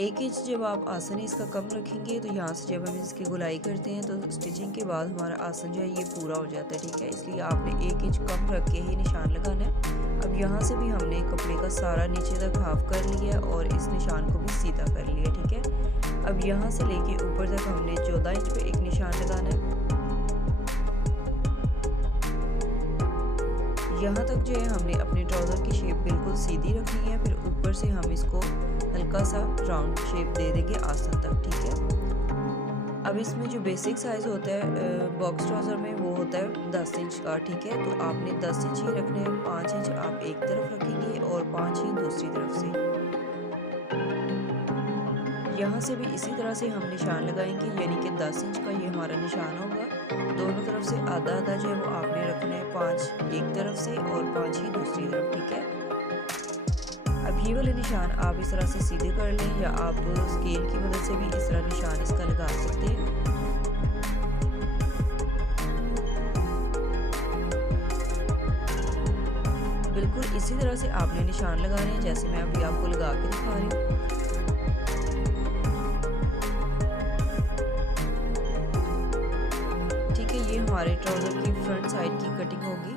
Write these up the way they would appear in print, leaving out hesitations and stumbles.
1 inch जब आप आसन इसका कम रखेंगे तो यहाँ से जब हम इसकी गुलाई करते हैं तो स्टिचिंग के बाद हमारा आसन जो है ये पूरा हो जाता है, ठीक है। इसलिए आपने 1 इंच कम रख के ही निशान लगाना है। अब यहाँ से भी हमने कपड़े का सारा नीचे तक हाफ कर लिया है और इस निशान को भी सीधा कर लिया, ठीक है। अब यहाँ से लेके ऊपर तक हमने 14 इंच पे एक निशान लगाना है। यहाँ तक जो है हमने अपने ट्राउज़र की शेप बिल्कुल सीधी रखनी है, फिर ऊपर से हम इसको हल्का सा राउंड शेप दे देंगे आसन तक, ठीक है। अब इसमें जो बेसिक साइज़ होता है बॉक्स ट्राउज़र में वो होता है 10 इंच का, ठीक है। तो आपने 10 इंच ही रखने हैं, 5 इंच आप एक तरफ रखेंगे और 5 ही दूसरी तरफ से। यहाँ से भी इसी तरह से हम निशान लगाएंगे, यानी कि 10 इंच का ये हमारा निशान होगा। दोनों तरफ से आधा आधा जो है वो आपने रखना है, 5 एक तरफ से और 5 ही दूसरी तरफ, ठीक है। अब ये वाले निशान आप इस तरह से सीधे कर लें या आप स्केल की मदद से भी इस तरह निशान इसका लगा सकते हैं। बिल्कुल इसी तरह से आपने निशान लगाने हैं जैसे मैं अभी आपको लगा के दिखा रही हूँ। ये हमारे ट्राउज़र की फ्रंट साइड की कटिंग होगी।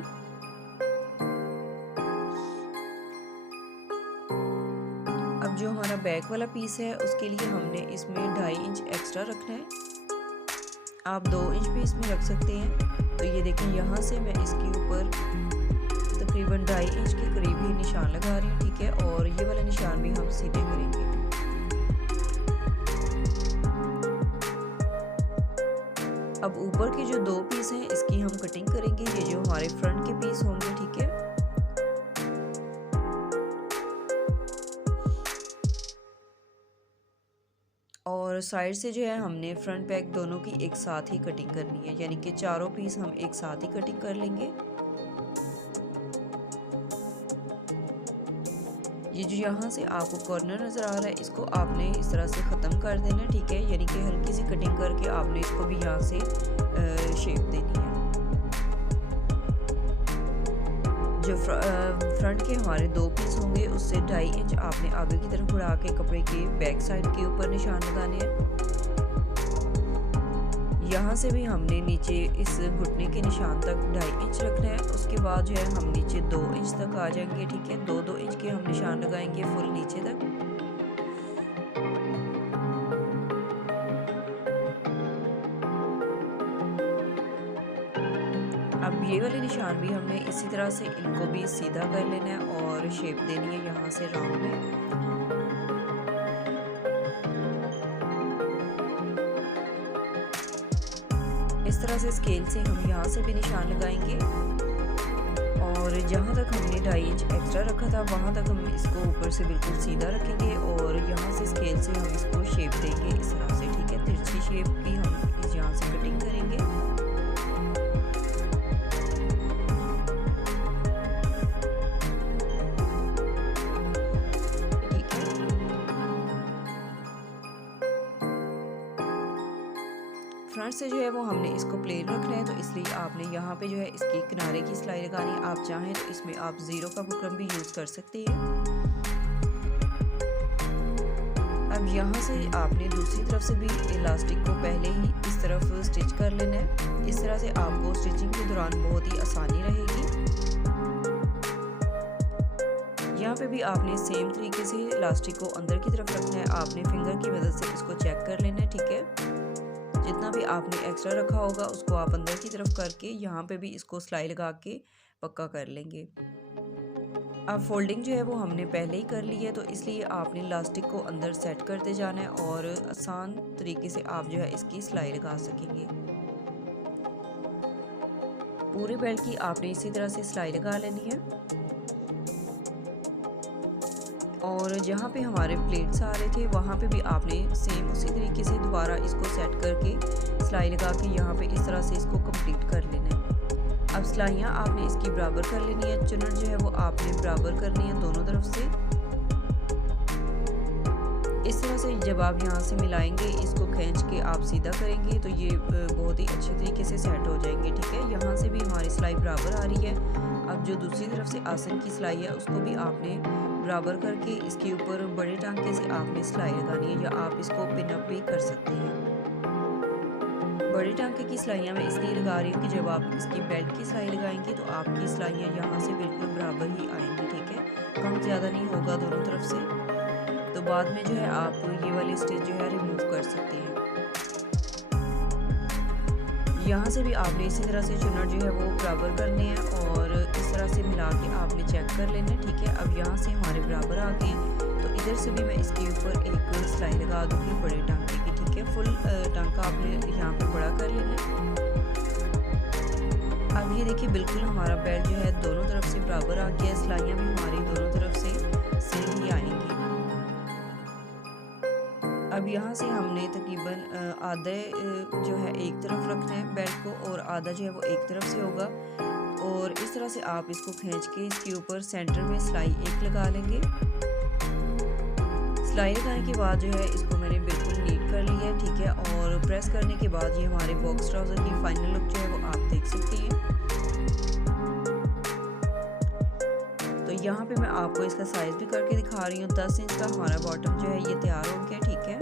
अब जो हमारा बैक वाला पीस है उसके लिए हमने इसमें 2.5 इंच एक्स्ट्रा रखना है। आप 2 इंच भी इसमें रख सकते हैं। तो ये देखें, यहाँ से मैं इसके ऊपर तकरीबन 2.5 इंच के करीब ही निशान लगा रही हूँ, ठीक है। और ये वाला निशान भी हम सीधे करेंगे। अब ऊपर के जो 2 पीस हैं इसकी हम कटिंग करेंगे, ये जो हमारे फ्रंट के पीस होंगे, ठीक है। और साइड से जो है हमने फ्रंट बैक दोनों की एक साथ ही कटिंग करनी है, यानी कि चारों पीस हम एक साथ ही कटिंग कर लेंगे। ये जो यहाँ से आपको कॉर्नर नज़र आ रहा है इसको आपने इस तरह से ख़त्म कर देना, ठीक है। यानी कि हल्की सी कटिंग करके आपने इसको भी यहाँ से शेप देनी है। जो फ्रंट के हमारे 2 पीस होंगे उससे 2.5 इंच आपने आगे की तरफ बढ़ा के कपड़े के बैक साइड के ऊपर निशान लगाने हैं। यहाँ से भी हमने नीचे इस घुटने के निशान तक 2.5 इंच रखना है। उसके बाद जो है हम नीचे 2 इंच तक आ जाएंगे, ठीक है। 2-2 इंच के हम निशान लगाएंगे फुल नीचे तक। अब ये वाले निशान भी हमने इसी तरह से इनको भी सीधा कर लेना है और शेप देनी है यहाँ से राउंड में। इस तरह से स्केल से हम यहाँ से भी निशान लगाएंगे और जहाँ तक हमने 2.5 इंच एक्स्ट्रा रखा था वहाँ तक हम इसको ऊपर से बिल्कुल सीधा रखेंगे और यहाँ से स्केल से हम इसको शेप देंगे इस तरह से, ठीक है। तिरछी शेप की हम इस यहाँ से कटिंग करेंगे। फ्रंट से जो है वो हमने इसको प्लेन रखना है, तो इसलिए आपने यहाँ पे जो है इसके किनारे की सिलाई लगानी है। आप चाहें तो इसमें आप 0 का बुकरम भी यूज़ कर सकते हैं। अब यहाँ से आपने दूसरी तरफ से भी इलास्टिक को पहले ही इस तरफ स्टिच कर लेना है। इस तरह से आपको स्टिचिंग के दौरान बहुत ही आसानी रहेगी। यहाँ पे भी आपने सेम तरीके से इलास्टिक को अंदर की तरफ रखना है। आपने फिंगर की मदद से इसको चेक कर लेना है, ठीक है। जितना भी आपने एक्स्ट्रा रखा होगा उसको आप अंदर की तरफ करके यहाँ पे भी इसको सिलाई लगा के पक्का कर लेंगे। अब फोल्डिंग जो है वो हमने पहले ही कर ली है, तो इसलिए आपने इलास्टिक को अंदर सेट करते जाना है और आसान तरीके से आप जो है इसकी सिलाई लगा सकेंगे। पूरे बेल्ट की आपने इसी तरह से सिलाई लगा लेनी है और जहाँ पे हमारे प्लेट्स आ रहे थे वहाँ पे भी आपने सेम उसी तरीके से दोबारा इसको सेट करके सिलाई लगा के यहाँ पे इस तरह से इसको कंप्लीट कर लेना है। अब सिलाइयाँ आपने इसकी बराबर कर लेनी है। चुनट जो है वो आपने बराबर करनी है दोनों तरफ से। इस तरह से जब आप यहाँ से मिलाएंगे, इसको खींच के आप सीधा करेंगे तो ये बहुत ही अच्छे तरीके से सेट हो जाएंगे, ठीक है। यहाँ से भी हमारी सिलाई बराबर आ रही है। अब जो दूसरी तरफ से आसन की सिलाई है उसको भी आपने बराबर करके इसके ऊपर बड़े टांके से आपने सिलाई लगानी है, या आप इसको पिन अप भी कर सकते हैं। बड़े टांके की सिलाइयाँ मैं इसलिए लगा रही हूँ कि जब आप इसकी बेल्ट की सिलाई लगाएंगे तो आपकी सिलाइयाँ यहाँ से बिल्कुल बराबर ही आएंगी, ठीक है, कम ज़्यादा नहीं होगा दोनों तरफ से। तो बाद में जो है आप ये वाली स्टिच जो है रिमूव कर सकते हैं। यहाँ से भी आपने इसी तरह से चुन्नट जो है वो बराबर करने हैं और इस तरह से मिला के आपने चेक कर लेना है, ठीक है। अब यहाँ से हमारे बराबर आ गए हैं, तो इधर से भी मैं इसके ऊपर एक सिलाई लगा दूँगी बड़े टांके की, ठीक है। फुल टांका आपने यहाँ पे बड़ा कर लेना है। अब ये देखिए बिल्कुल हमारा बेल्ट जो है दोनों तरफ से बराबर आ गया है, सिलाइयाँ भी हमारी दोनों तरफ से सेम ही आएंगी। अब यहाँ से हमने तकरीबन आधे जो है एक तरफ रखना है बेल्ट को और आधा जो है वो एक तरफ से होगा, और इस तरह से आप इसको खींच के इसके ऊपर सेंटर में सिलाई एक लगा लेंगे। सिलाई लगाने के बाद जो है इसको मैंने बिल्कुल नीट कर लिया है, ठीक है, और प्रेस करने के बाद ये हमारे बॉक्स ट्राउज़र की फाइनल लुक जो है वो आप देख सकते हैं। तो यहाँ पे मैं आपको इसका साइज भी करके दिखा रही हूँ। 10 इंच का हमारा बॉटम जो है ये तैयार हो गया, ठीक है।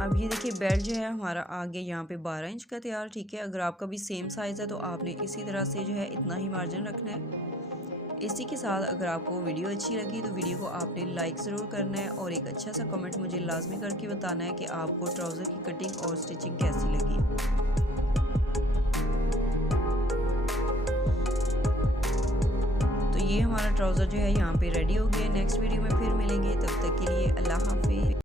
अब ये देखिए बेल्ट जो है हमारा आगे यहाँ पे 12 इंच का तैयार, ठीक है। अगर आपका भी सेम साइज़ है तो आपने इसी तरह से जो है इतना ही मार्जिन रखना है। इसी के साथ अगर आपको वीडियो अच्छी लगी तो वीडियो को आपने लाइक ज़रूर करना है और एक अच्छा सा कमेंट मुझे लाजमी करके बताना है कि आपको ट्राउज़र की कटिंग और स्टिचिंग कैसी लगी। तो ये हमारा ट्राउज़र जो है यहाँ पे रेडी हो गया। नेक्स्ट वीडियो में फिर मिलेंगे, तब तक के लिए अल्लाह हाफिज़।